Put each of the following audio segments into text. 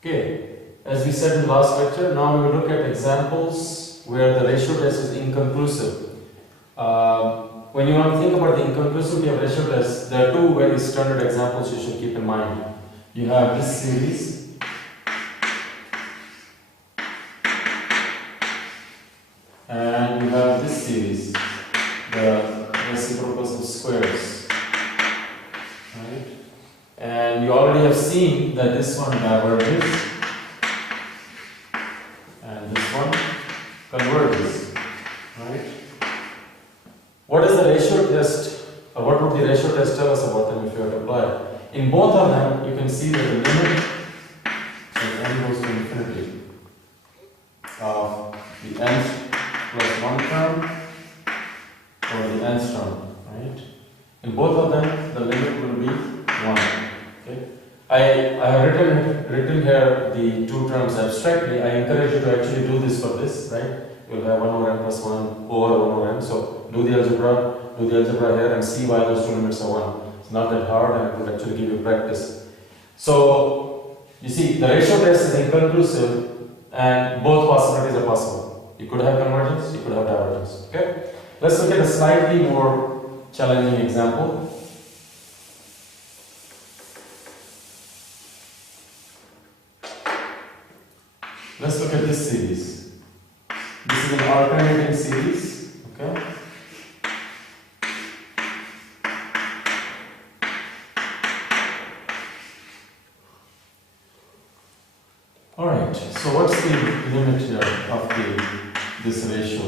Okay, as we said in the last lecture, now we will look at examples where the ratio test is inconclusive. When you want to think about the inconclusivity of ratio tests, there are two very standard examples you should keep in mind. You have this series, and you have this series, the reciprocals of squares, right? And you already have seen that this one diverges and this one converges, right? What is the ratio test, or what would the ratio test tell us about them if you were to apply it? In both of them, you can see that the limit as n goes to infinity of the nth plus 1 term or the nth term, right? In both of them, the limit will be 1. Okay? I have written here the two terms abstractly. I encourage you to actually do this for this, right? You'll have 1 over n plus 1 over 1 over n. So do the algebra here and see why those two limits are 1. It's not that hard and it will actually give you practice. So you see, the ratio test is inconclusive and both possibilities are possible. You could have convergence, you could have divergence. Okay? Let's look at a slightly more challenging example. Let's look at this series. This is an alternating series, okay? Alright, so what's the limit here of this ratio?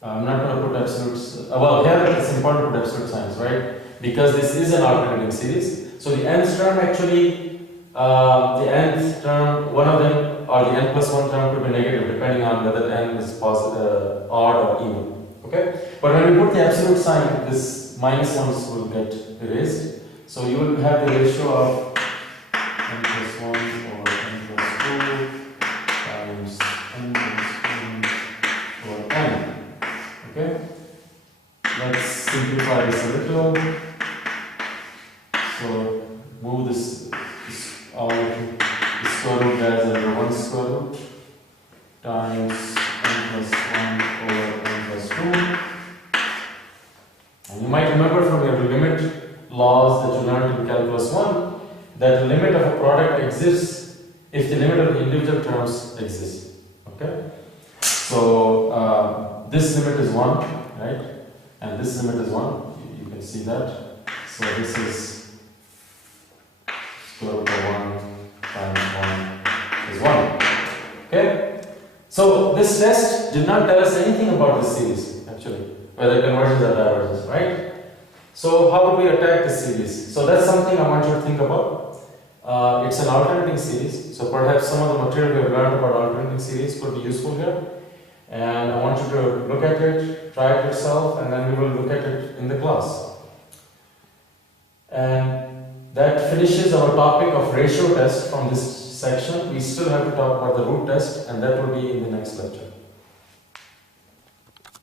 I'm not going to put absolutes. Well, here it's important to put absolute signs, right? Because this is an alternating series. So the nth term actually, the nth term, one of them, or the n plus 1 term could be negative depending on whether n is positive, odd or even. Okay? But when we put the absolute sign, this minus ones will get erased. So you will have the ratio of n plus 1 over n plus 2 times n plus 1 over n. Okay? Let's simplify this a little. So move this all to the square root as under 1 square root times n plus 1 over n plus 2. And you might remember from your limit laws that you learned in calculus 1 that the limit of a product exists if the limit of the individual terms exists. Okay? So this limit is 1, right? And this limit is 1. You can see that. So this is square root of 1 times 1 is 1. Okay? So this test did not tell us anything about this series, actually, whether convergence or divergence, right? So how would we attack this series? So that's something I want you to think about. It's an alternating series, so perhaps some of the material we have learned about alternating series could be useful here. And I want you to look at it, try it yourself, and then we will look at it in the class. And that finishes our topic of ratio test from this section. We still have to talk about the root test, and that will be in the next lecture.